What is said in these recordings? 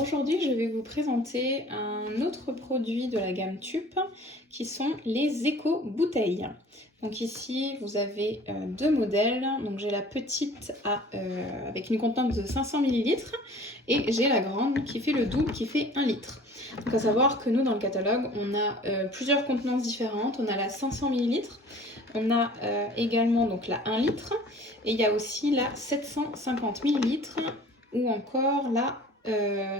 aujourd'hui, je vais vous présenter un autre produit de la gamme Tup qui sont les éco-bouteilles. Donc ici, vous avez deux modèles. Donc j'ai la petite avec une contenance de 500 ml et j'ai la grande qui fait le double, qui fait 1 litre. Donc à savoir que nous, dans le catalogue, on a plusieurs contenances différentes. On a la 500 ml, on a également donc la 1 litre et il y a aussi la 750 ml ou encore la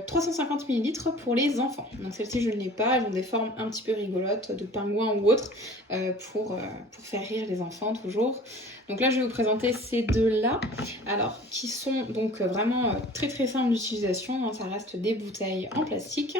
350 ml pour les enfants. Donc celle-ci je ne l'ai pas, elles ont des formes un petit peu rigolotes de pingouins ou autres pour faire rire les enfants toujours. Donc là je vais vous présenter ces deux-là, alors qui sont donc vraiment très très simples d'utilisation, hein, ça reste des bouteilles en plastique.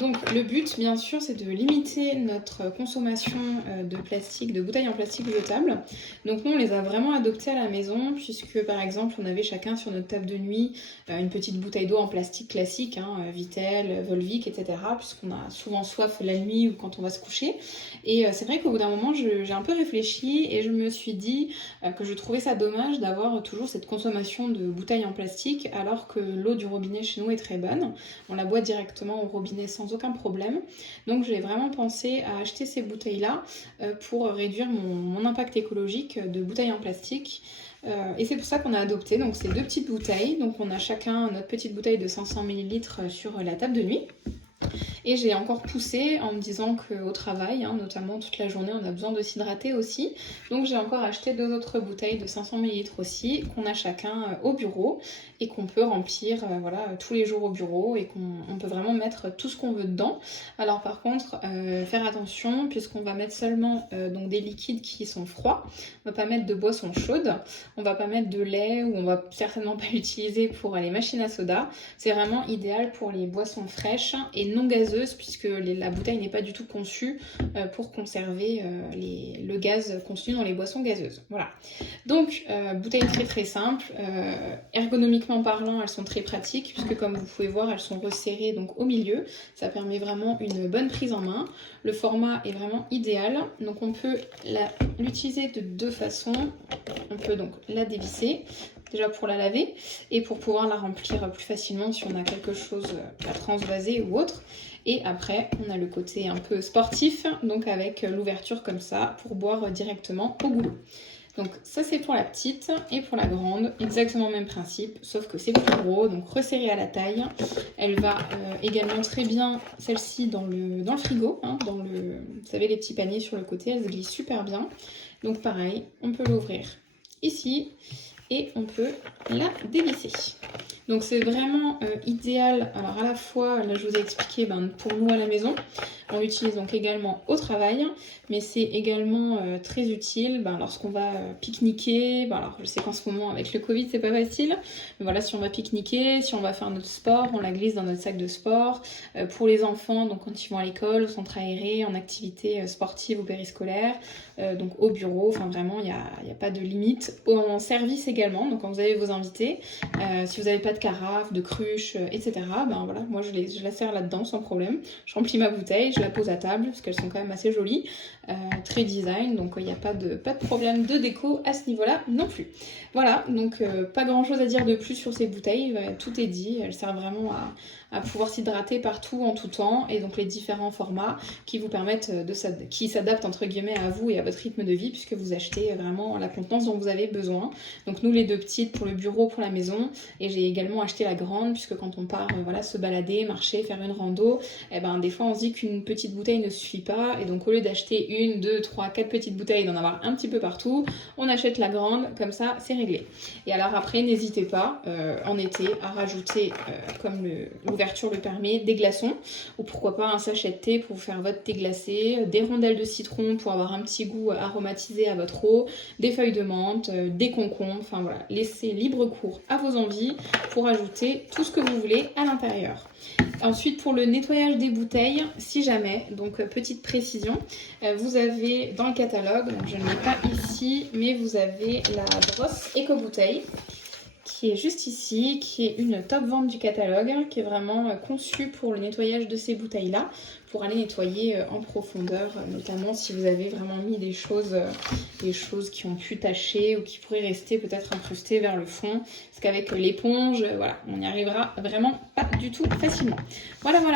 Donc le but bien sûr c'est de limiter notre consommation de plastique, de bouteilles en plastique jetables. Donc nous on les a vraiment adoptées à la maison puisque par exemple on avait chacun sur notre table de nuit une petite bouteille d'eau en plastique classique, hein, Vittel, Volvic, etc. puisqu'on a souvent soif la nuit ou quand on va se coucher. Et c'est vrai qu'au bout d'un moment j'ai un peu réfléchi et je me suis dit que je trouvais ça dommage d'avoir toujours cette consommation de bouteilles en plastique alors que l'eau du robinet chez nous est très bonne. On la boit directement au robinet sans aucun problème. Donc j'ai vraiment pensé à acheter ces bouteilles-là pour réduire mon impact écologique de bouteilles en plastique. Et c'est pour ça qu'on a adopté donc ces deux petites bouteilles. Donc on a chacun notre petite bouteille de 500 ml sur la table de nuit. Et j'ai encore poussé en me disant qu'au travail, hein, notamment toute la journée, on a besoin de s'hydrater aussi. Donc j'ai encore acheté deux autres bouteilles de 500 ml aussi, qu'on a chacun au bureau et qu'on peut remplir voilà, tous les jours au bureau et qu'on peut vraiment mettre tout ce qu'on veut dedans. Alors par contre, faire attention puisqu'on va mettre seulement donc des liquides qui sont froids. On va pas mettre de boissons chaudes, on va pas mettre de lait ou on va certainement pas l'utiliser pour les machines à soda. C'est vraiment idéal pour les boissons fraîches et non gazeuses puisque la bouteille n'est pas du tout conçue pour conserver le gaz contenu dans les boissons gazeuses. Voilà. Donc, bouteilles très très simples. Ergonomiquement parlant, elles sont très pratiques puisque comme vous pouvez voir, elles sont resserrées donc au milieu. Ça permet vraiment une bonne prise en main. Le format est vraiment idéal. Donc, on peut l'utiliser de deux façons. On peut donc la dévisser. Déjà pour la laver et pour pouvoir la remplir plus facilement si on a quelque chose à transvaser ou autre. Et après, on a le côté un peu sportif, donc avec l'ouverture comme ça pour boire directement au goulot. Donc ça c'est pour la petite et pour la grande, exactement le même principe, sauf que c'est plus gros, donc resserré à la taille. Elle va également très bien, celle-ci, dans le frigo, hein, vous savez les petits paniers sur le côté, elle se glisse super bien. Donc pareil, on peut l'ouvrir ici et on peut la dévisser. Donc c'est vraiment idéal, alors à la fois, là je vous ai expliqué pour nous à la maison, on l'utilise donc également au travail, mais c'est également très utile lorsqu'on va pique-niquer. Alors je sais qu'en ce moment avec le Covid c'est pas facile, mais voilà, si on va pique-niquer, si on va faire notre sport, on la glisse dans notre sac de sport. Pour les enfants, donc quand ils vont à l'école, au centre aéré, en activité sportive ou périscolaire, donc au bureau, enfin vraiment il n'y a pas de limite. En service également, donc quand vous avez vos invités, si vous n'avez pas de carafe, de cruche, etc., voilà, moi je la sers là-dedans sans problème. Je remplis ma bouteille, je la pose à table parce qu'elles sont quand même assez jolies, très design, donc il n'y a pas de problème de déco à ce niveau-là non plus. Voilà, donc pas grand-chose à dire de plus sur ces bouteilles, tout est dit, elles servent vraiment à pouvoir s'hydrater partout en tout temps, et donc les différents formats qui vous permettent qui s'adaptent entre guillemets à vous et à votre rythme de vie puisque vous achetez vraiment la contenance dont vous avez besoin. Donc nous les deux petites pour le bureau, pour la maison, et j'ai également acheté la grande puisque quand on part voilà, se balader, marcher, faire une rando, des fois on se dit qu'une petite bouteille ne suffit pas, et donc au lieu d'acheter 1, 2, 3, 4 petites bouteilles, d'en avoir un petit peu partout, on achète la grande, comme ça c'est réglé. Et alors après n'hésitez pas en été à rajouter comme l'ouverture le permet, des glaçons, ou pourquoi pas un sachet de thé pour vous faire votre thé glacé, des rondelles de citron pour avoir un petit goût aromatisé à votre eau, des feuilles de menthe, des concombres, enfin voilà, laissez libre cours à vos envies pour ajouter tout ce que vous voulez à l'intérieur. Ensuite pour le nettoyage des bouteilles, si jamais, donc petite précision, vous avez dans le catalogue, donc je ne l'ai pas ici, mais vous avez la brosse éco-bouteille qui est juste ici, qui est une top vente du catalogue, qui est vraiment conçue pour le nettoyage de ces bouteilles-là, pour aller nettoyer en profondeur, notamment si vous avez vraiment mis des choses qui ont pu tacher ou qui pourraient rester peut-être incrustées vers le fond, parce qu'avec l'éponge, voilà, on n'y arrivera vraiment pas du tout facilement. Voilà, voilà.